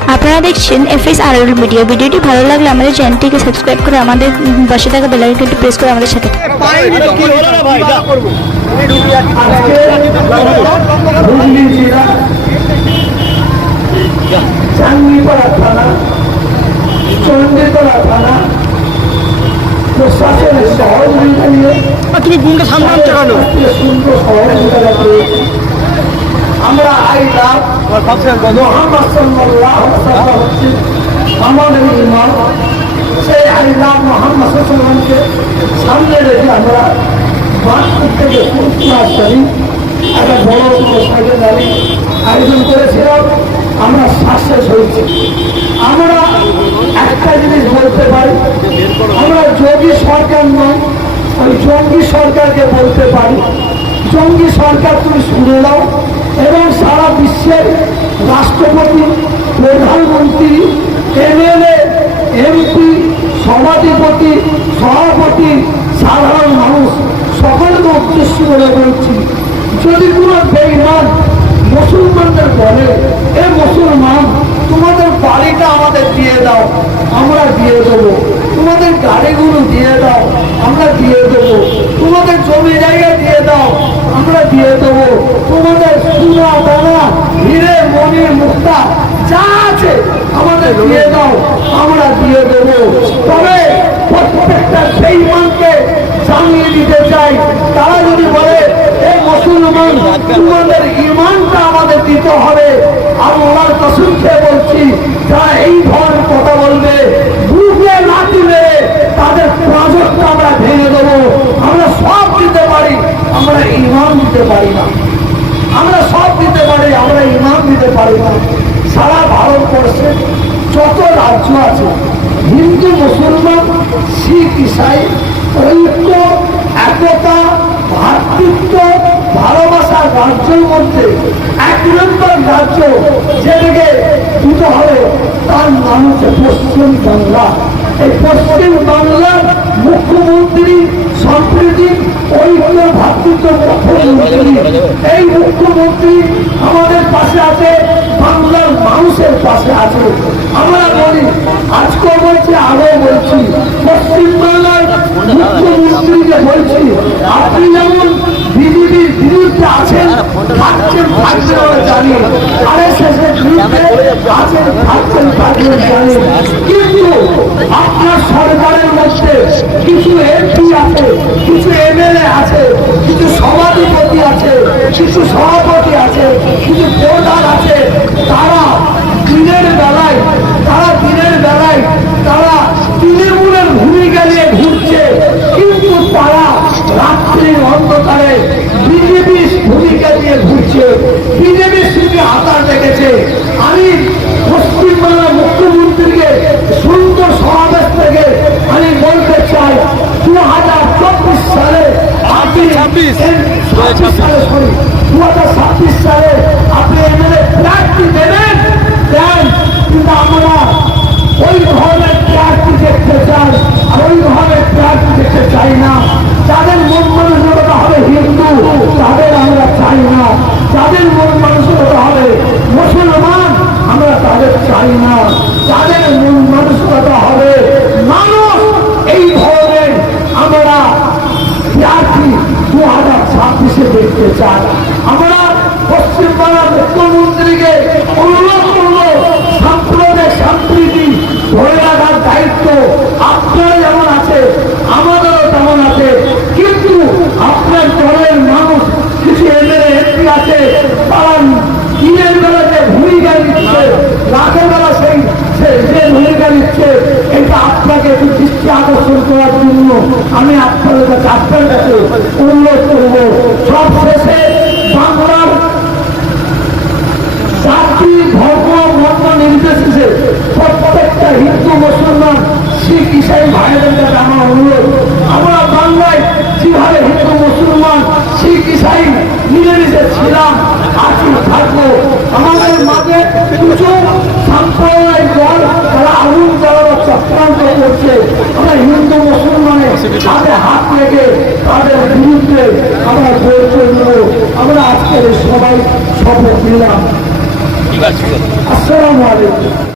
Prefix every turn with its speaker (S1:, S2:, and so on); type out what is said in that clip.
S1: আপনারা দেখছেন FSRL media. ভিডিওটি ভালো লাগলে আমাদের চ্যানেলটিকে সাবস্ক্রাইব করে আমাদের পাশে থাকা বেল আইকনটি প্রেস করে আমাদের সাথে
S2: চাঙ্গিপাড়া থানা, চণ্ডীতলা থানা প্রশাসনের সহযোগিতা নিয়ে
S3: তুমি বোনকে সামনে আনছো কেন?
S2: সুন্দর সহযোগিতা পেয়েছি। আমরা আই লাভ মোহাম্মদ সাল্লাল্লাহু আলাইহি ওয়াসাল্লাম হচ্ছে আমাদের ইমাম। সেই আই লাভ মোহাম্মদ সাল্লাল্লাহু আলাইহি ওয়াসাল্লামকে সামনে রেখে আমরা বাঁকুড়া থেকে কুমিল্লা শরীফ একটা বড় সাইকেল র্যালি আয়োজন করেছিলাম। আমরা সাকসেস হয়েছি। আমরা একটা জিনিস বলতে পারি, আমরা যোগী সরকার নয়, ওই জঙ্গি সরকারকে বলতে পারি, জঙ্গি সরকার তুমি শুনে নাও এবং সারা বিশ্বের রাষ্ট্রপতি, প্রধানমন্ত্রী, MLA, MP, সভাধিপতি, সভাপতি, সাধারণ মানুষ সকলকে উদ্দেশ্য করে বলছি, যদি কোনো বেঈমান মুসলমানদের বলে এ মুসলমান তোমাদের বাড়িটা আমাদের দিয়ে দাও, আমরা দিয়ে দেবো, তোমাদের গাড়িগুলো দিয়ে দাও, আমরা দিয়ে দেবো, তোমাদের জমি জায়গা দিয়ে দাও, আমরা দিয়ে দেবো, তোমাদের সোনা দানা হিরে মণি মুক্তা যা আছে আমাদের দিয়ে দাও, আমরা দিয়ে দেবো। তবে প্রত্যেকটা বেঈমানকে জানিয়ে দিতে চাই, তারা যদি বলে এই মুসলমান তোমাদের ইমানটা আমাদের দিতে হবে, আল্লাহর কসম খেয়ে বলছি, যারা এই ধরনের কথা বলবে বুকে লাঠি মেরে তাদের প্রাজকটা আমরা ভেঙে দেবো। আমরা সব দিতে পারি, আমরা ইমান দিতে পারি না। আমরা সব দিতে পারি, আমরা ইমান দিতে পারি না। সারা ভারতবর্ষে যত রাজ্য আছে, হিন্দু, মুসলমান, শিখ, ইসাই, ঐক্য, একতা, ভ্রাতৃত্ব, ভালোবাসার রাজ্যের মধ্যে 1 নম্বর রাজ্য যেটাকে দিতে হবে তার নাম হচ্ছে পশ্চিম বাংলা। এই পশ্চিম বাংলার মুখ্যমন্ত্রী সম্প্রীতি ঐক্য ভ্রাতৃত্ব মুখ্যমন্ত্রী, এই মুখ্যমন্ত্রী আমাদের পাশে আছে, বাংলার মানুষের পাশে আছে। আমরা বলি, আজকে বলছি, আরো বলছি, পশ্চিম বাংলার মুখ্যমন্ত্রীকে বলছি, আপনি যেমন বিজেপির বিরুদ্ধে আছেন, থাকছেন, থাকছেন আমরা জানি, RSS এর বিরুদ্ধে আছেন, থাকছেন, থাকছেন জানি, কিন্তু আপনার সরকারের মধ্যে কিছু MP আছে, কিছু MLA আছে, কিছু সভাধিপতি আছে, কিছু সভাপতি আছে, কিছু প্রধান আছে, তারা দিনের বেলায় তারা তৃণমূলের ভূমিকা নিয়ে ঘুরছে, কিন্তু তারা রাত্রির অন্ধকারে বিজেপির ভূমিকা নিয়ে ঘুরছে, বিজেপির সঙ্গে হাতার দেখেছে। আমি পশ্চিমবাংলার মুখ্যমন্ত্রীকে সুন্দর সমাবেশ থেকে আমি বলতে চাই, 2024 সালে আপনি 2026 সালে আপনি MLA প্রার্থী দেবেন, দেন, কিন্তু আমরা ওই ধরনের প্রার্থী দেখতে চাই, আর ওই ধরনের প্রার্থী দেখতে চাই না। যাদের মন মানসিকতা হবে হিন্দু, তাদের আমরা চাই না। যাদের মন মানসিকতা হবে মুসলমান, আমরা তাদের চাই না। যাদের মন মানসিকতা হবে মানুষ, এই ধরনের আমরা প্রার্থী 2026-এ দেখতে চাই। আমরা পশ্চিমবাংলার মুখ্যমন্ত্রীকে অনুরোধ করব, সাম্প্রদায়িক সম্প্রীতি ধরে রাখার দায়িত্ব আপনার যেমন আছে, আমাদেরও তেমন আছে, কিন্তু আপনার দলের মানুষ কিছু MLA MP আছে, তারা দিনের বেলা যে ভূমিকা নিচ্ছে, রাতের বেলা সেই যে ভূমিকা নিচ্ছে, এটা আপনাকে একটু দৃষ্টি আকর্ষণ করার জন্য আমি আপনার কাছে অনুরোধ করব। সব শেষে বাংলার জাতি, ধর্ম, বর্ণ নির্বিশেষে প্রত্যেকটা হিন্দু, মুসলমান, শিখ, ইসাই ভাইদের কাছে আমার অনুরোধ, আমরা বাংলায় যেভাবে হিন্দু, মুসলমান, শিখ, ইসাই মিলেমিশে ছিলাম, আছি, থাকবো, আমাদের মাঝে কিছু সাম্প্রদায়িক দল তারা আগুন জ্বালানোর চক্রান্ত করছে, আমরা হিন্দু মুসলমানের হাতে হাত লেগে তাদের বিরুদ্ধে আমরা বলতে নেব। আমরা আজকের সবাই শপথ নিলাম। আসসালামু আলাইকুম।